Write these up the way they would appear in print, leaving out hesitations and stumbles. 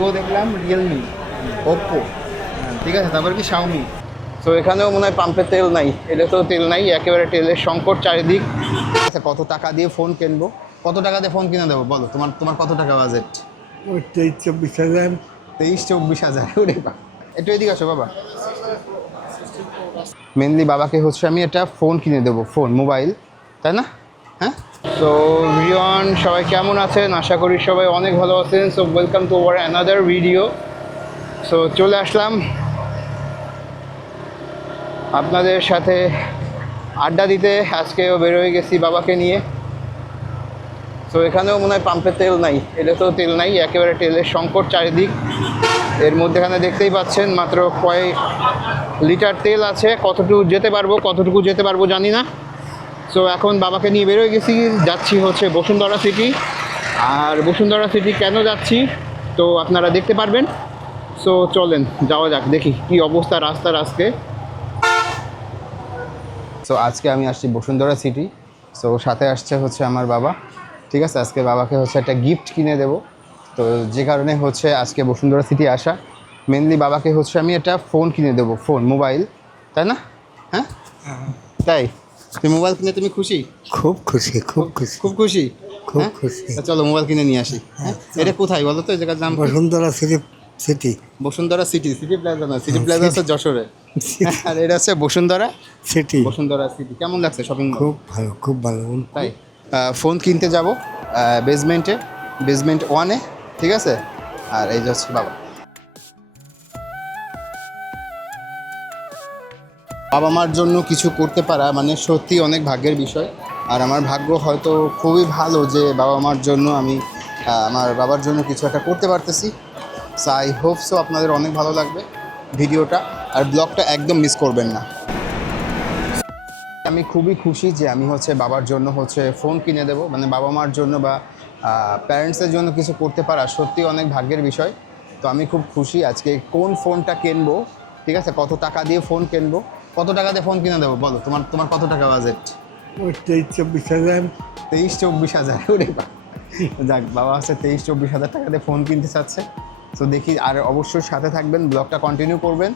Vivo দেখলাম, Realme, Oppo, ঠিক আছে, তারপর কি শাওমি। তো এখানেও মনে হয় পাম্পে তেল নাই, এটা তো তেল নাই, একেবারে তেলের সংকট চারিদিক। আচ্ছা, কত টাকা দিয়ে ফোন কিনবো, কত টাকা দিয়ে ফোন কিনে দেবো বলো? তোমার কত টাকা বাজেট? ওই 23-24 হাজার। 23-24 হাজার? ওরে বাবা, একটু এদিকে আসো বাবা। মেনলি বাবাকে হচ্ছে আমি একটা ফোন কিনে দেবো, ফোন, মোবাইল, তাই না? হ্যাঁ। তো ভিডিওন সবাই কেমন আছেন? আশা করি সবাই অনেক ভালো আছেন। So welcome to our another video. So চলে আসলাম আপনাদের সাথে আড্ডা দিতে। আজকেও বেরোয় গেছি বাবাকে নিয়ে। সো এখানেও মনে হয় পাম্পে তেল নাই, এটা তো তেল নাই, একেবারে তেলের সংকট চারিদিক। এর মধ্যেখানে দেখতেই পাচ্ছেন মাত্র কয়েক লিটার তেল আছে। কতটুকু যেতে পারবো জানি না। সো এখন বাবাকে নিয়ে বেরোয় গেছি, যাচ্ছি হচ্ছে বসুন্ধরা সিটি। আর বসুন্ধরা সিটি কেন যাচ্ছি তো আপনারা দেখতে পারবেন। সো চলেন যাওয়া যাক, দেখি কি অবস্থা রাস্তার আজকে। সো আজকে আমি আসছি বসুন্ধরা সিটি। সো সাথে আসছে হচ্ছে আমার বাবা, ঠিক আছে। আজকে বাবাকে হচ্ছে একটা গিফট কিনে দেবো। তো যে কারণে হচ্ছে আজকে বসুন্ধরা সিটি আসা। মেনলি বাবাকে হচ্ছে আমি একটা ফোন কিনে দেবো, ফোন, মোবাইল, তাই না? হ্যাঁ, তাই তুমি মোবাইল কিনে তুমি খুশি? খুব খুশি, খুব খুশি, খুব খুশি, খুব খুশি। চলো মোবাইল কিনে নিয়ে আসি। হ্যাঁ, এটা কোথায় বলো তো? এই জায়গার নাম Bashundhara city. Bashundhara city, city plaza না, সিটি প্লাজা আছে যশোরে, আর এটা হচ্ছে বসুন্ধরা সিটি। বসুন্ধরা সিটি। কেমন লাগছে শপিং? খুব ভালো, খুব ভালো। তাই ফোন কিনতে যাব বেসমেন্টে, বেসমেন্ট 1-এ, ঠিক আছে। আর এই যে হচ্ছে বাবা। বাবা মার জন্য কিছু করতে পারা মানে সত্যি অনেক ভাগ্যের বিষয়। আর আমার ভাগ্য হয়তো খুবই ভালো যে বাবা মার জন্য আমি আমার বাবার জন্য কিছু একটা করতে পারতেছি। সো আই হোপ সো আপনাদের অনেক ভালো লাগবে ভিডিওটা, আর ব্লগটা একদম মিস করবেন না। আমি খুবই খুশি যে আমি হচ্ছে বাবার জন্য হচ্ছে ফোন কিনে দেবো, মানে বাবা মার জন্য বা প্যারেন্টসের জন্য কিছু করতে পারা সত্যি অনেক ভাগ্যের বিষয়। তো আমি খুব খুশি। আজকে কোন ফোনটা কিনবো, ঠিক আছে, কত টাকা দিয়ে ফোন কিনবো, কত টাকা দিয়ে ফোন কিনে দেবো বলো? তোমার কত টাকা বাজেট? ওই 23-24 হাজার। 23-24 হাজার? ওরে বাবা, যাক, বাবা হচ্ছে 23-24 হাজার টাকা দিয়ে ফোন কিনতে চাচ্ছে। সো দেখি, আর অবশ্যই সাথে থাকবেন, ব্লগটা কন্টিনিউ করবেন।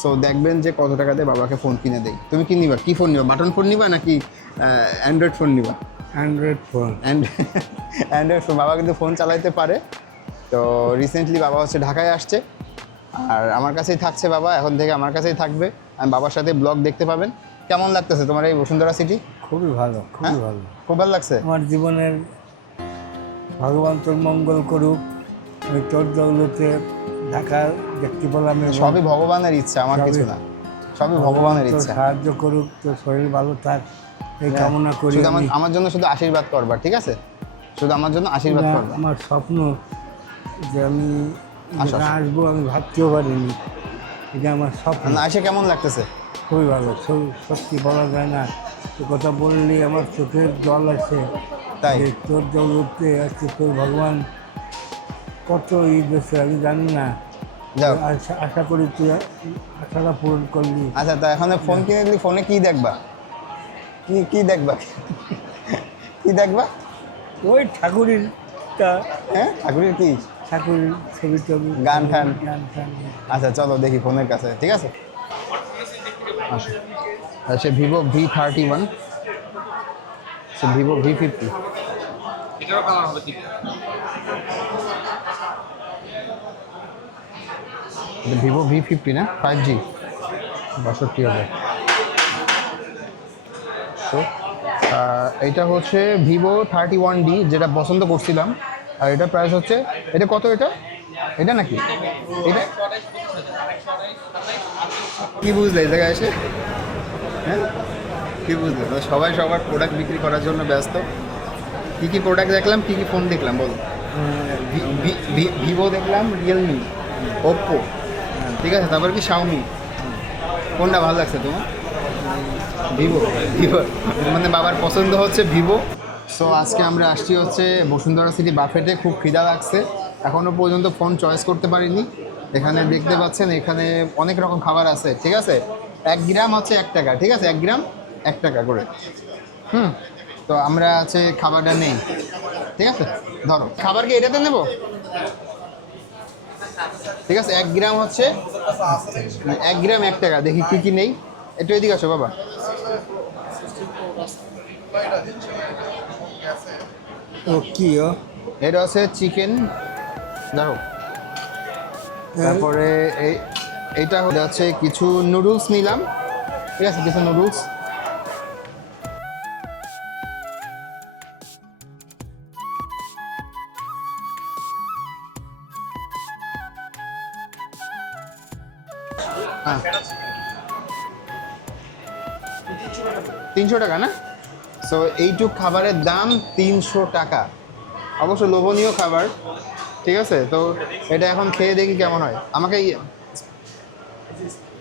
সো দেখবেন যে কত টাকা দিয়ে বাবাকে ফোন কিনে দেই। তুমি কি নিবা, কি ফোন নিবা? বাটন ফোন নিবা নাকি অ্যান্ড্রয়েড ফোন নিবা? Android phone. Android phone. বাবা কিন্তু ফোন চালাইতে পারে। তো রিসেন্টলি বাবা হচ্ছে ঢাকায় আসছে, আর আমার কাছেই থাকছে বাবা, এখন থেকে আমার কাছেই থাকবে। আমি বাবার সাথে ব্লগ দেখতে পাবেন। কেমন লাগতেছে তোমার এই বসুন্ধরা সিটি? খুবই ভালো, খুবই ভালো। খুব ভালো লাগছে। আমার জীবনের ভগবান তোর মঙ্গল করুক। আমি তোর দৌলতে ঢাকা দেখতে পেলাম। সবই ভগবানের ইচ্ছা, আমার কিছু না, সবই ভগবানের তোর ইচ্ছা। সাহায্য করুক, তোর শরীর ভালো থাক, এই কামনা করি। শুধু আমার জন্য শুধু আশীর্বাদ করবা, ঠিক আছে? শুধু আমার জন্য আশীর্বাদ করবা। আমার স্বপ্ন যে আমি আসো। আসবো, আমি ভাবতেও পারিনি। এটা আমার স্বপ্ন। এসে কেমন লাগতেছে? খুবই ভালো, সত্যি বলা যায় না। এ কথা বললে আমার চোখের জল আসে। তাই? যে তোর দৌলতে আজকে তোর ভগবান কত দিয়েছে আমি জানি না। যাও, আশা করি তুই আশাটা পূরণ করলি। আচ্ছা, তা এখন ফোন কিনে দিলি, ফোনে কি দেখবা? কি দেখবা? কি দেখবা? ওই ঠাকুরেরটা। হ্যাঁ, ঠাকুরের কি? ঠাকুরের ছবি টবি, গান টান। গান টান। আচ্ছা চলো দেখি ফোনের কাছে, ঠিক আছে। আসো, আচ্ছা, ভিভো V31, ভিভো V50। এটারও কালার হবে ঠিক। ভিভো V50 না, 5G, 62,000। তো এইটা হচ্ছে ভিভো 31D, যেটা পছন্দ করছিলাম। আর এটা প্রাইস হচ্ছে, এটা কত? এটা নাকি এটা কি বুঝলে এই জায়গায় এসে? হ্যাঁ, কি বুঝলে? সবাই সবার প্রোডাক্ট বিক্রি করার জন্য ব্যস্ত। কি প্রোডাক্ট দেখলাম, কি ফোন দেখলাম বলো? ভিভো দেখলাম, রিয়েলমি, ওপ্পো, ঠিক আছে, তারপর কি শাওমি। কোনটা ভালো লাগছে তোমার? ভিভো। মানে বাবার পছন্দ হচ্ছে ভিভো। সো আজকে আমরা আসছি হচ্ছে বসুন্ধরা সিটি বাফেটে। খুব খিদা লাগছে, এখনও পর্যন্ত ফোন চয়েস করতে পারিনি। এখানে দেখতে পাচ্ছেন, এখানে অনেক রকম খাবার আছে, ঠিক আছে। 1 গ্রাম হচ্ছে 1 টাকা, ঠিক আছে, 1 গ্রাম 1 টাকা করে। তো আমরা আছে খাবারটা নেই, ঠিক আছে। ধরো খাবার কি এটাতে নেব? ঠিক আছে, 1 গ্রাম হচ্ছে 1 গ্রাম 1 টাকা। দেখি কি কি নেই, একটু এদিকে আসো বাবা। ও কি ও এটা হচ্ছে চিকেন, দেখো। তারপরে এইটা হচ্ছে কিছু নুডলস নিলাম, ঠিক আছে, কিছু নুডলস। হ্যাঁ, 300 টাকা না? সো এইটুক খাবারের দাম 300 টাকা, অবশ্য লোভনীয় খাবার। ঠিক আছে, তো এটা এখন খেয়ে দেখি কেমন হয়। আমাকে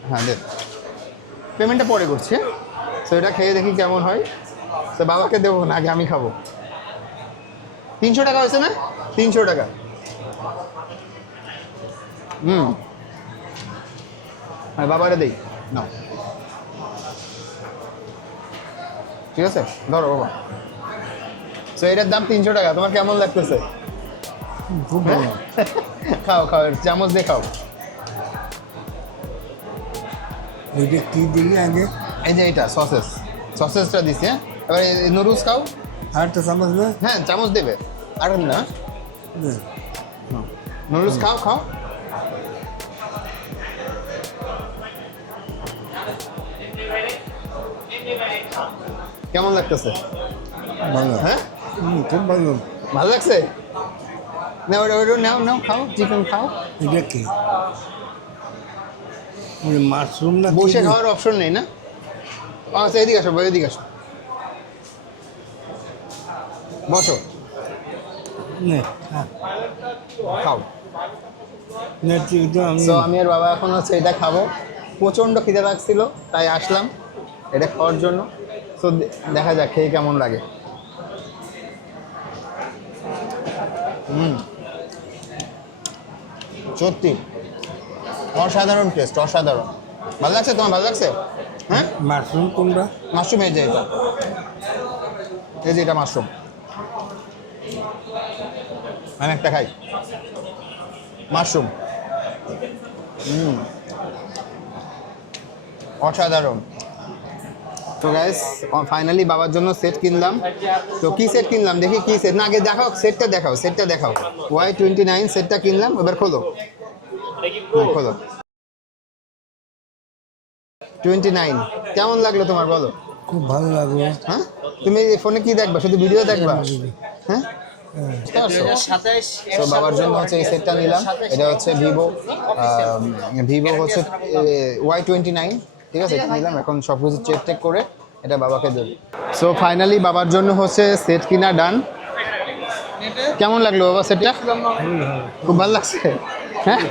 হ্যাঁ দে, পেমেন্টটা পরে করছি। সো এটা খেয়ে দেখি কেমন হয়। তো বাবাকে দেবো না, আগে আমি খাবো। 300 টাকা হয়েছে না? 300 টাকা। আর বাবারে দেই না, ঠিক আছে, ধরো বাবা। সো এটার দাম 300 টাকা। তোমার কেমন লাগতেছে? খুব ভালো। খাও খাও, চামচ দিয়ে খাও। এটা কি দিলি আগে? এই যে এটা সসেসটা দিছি। হ্যাঁ, এবার নুডলস খাও। আর একটা চামচ না? হ্যাঁ, চামচ দেবে। আর না, দে। নুডলস খাও খাও। কেমন লাগতেছে? ভালো। হ্যাঁ, খুব ভালো। ভালো লাগছে? না, ওটা ওটা নাও নাও, খাও, চিকেন খাও। এটা কি মাশরুম না? বসে খাওয়ার অপশন নেই না? আচ্ছা, এদিকে আসো, এদিকে আসো, বসো, নে, হ্যাঁ। খাও। না, ঠিক তো আমি তো আমি আর বাবা এখন হচ্ছে এটা খাবো। প্রচণ্ড খিদে লাগছিল, তাই আসলাম এটা খাওয়ার জন্য। তো দেখা যাক খেয়ে কেমন লাগে। সত্যি অসাধারণ টেস্ট, অসাধারণ। ভালো লাগছে তোমার? ভালো লাগছে? হ্যাঁ, মাশরুম কোনটা? মাশরুম। এই যে এটা, এই যে এটা মাশরুম। আমি একটা খাই মাশরুম। অসাধারণ। তো গাইস, ফাইনালি বাবার জন্য সেট কিনলাম। তো কি সেট কিনলাম দেখি, কি সেট? না, আগে দেখাও, সেটটা দেখাও, সেটটা দেখাও। Y29 সেটটা কিনলাম। এবার খোলো, হ্যাঁ, খোলো। 29 কেমন লাগলো তোমার, বলো? খুব ভালো লাগলো। হ্যাঁ, তুমি ফোনে কি দেখবা? শুধু ভিডিও দেখবা? হ্যাঁ, তো বাবার জন্য হচ্ছে এই সেটটা নিলাম। এটা হচ্ছে ভিভো হচ্ছে Y29, ঠিক আছে, এটা নিলাম। এখন সব কিছু চেক টেক করে এটা বাবাকে দেবো। সো ফাইনালি বাবার জন্য হচ্ছে সেট কিনা ডান। কেমন লাগলো বাবা সেটটা? খুব ভালো লাগছে। হ্যাঁ,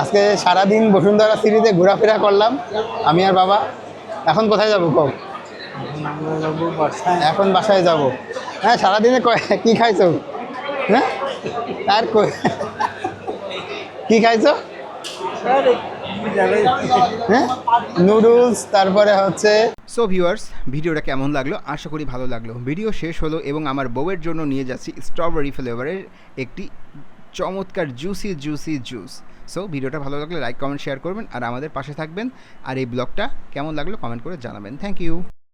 আজকে সারাদিন বসুন্ধরা সিটিতে ঘোরাফেরা করলাম আমি আর বাবা। এখন কোথায় যাবো কও? এখন বাসায় যাব। হ্যাঁ, সারাদিনে কি খাইছো? হ্যাঁ, আর কি খাইছো? হ্যাঁ, নুডলস, তারপরে হচ্ছে। সো ভিউয়ার্স, ভিডিওটা কেমন লাগলো? আশা করি ভালো লাগলো। ভিডিও শেষ হলো এবং আমার বউয়ের জন্য নিয়ে যাচ্ছি স্ট্রবেরি ফ্লেভারের একটি চমৎকার জুসি জুস। সো ভিডিওটা ভালো লাগলে লাইক, কমেন্ট, শেয়ার করবেন আর আমাদের পাশে থাকবেন। আর এই ব্লগটা কেমন লাগলো কমেন্ট করে জানাবেন। Thank you.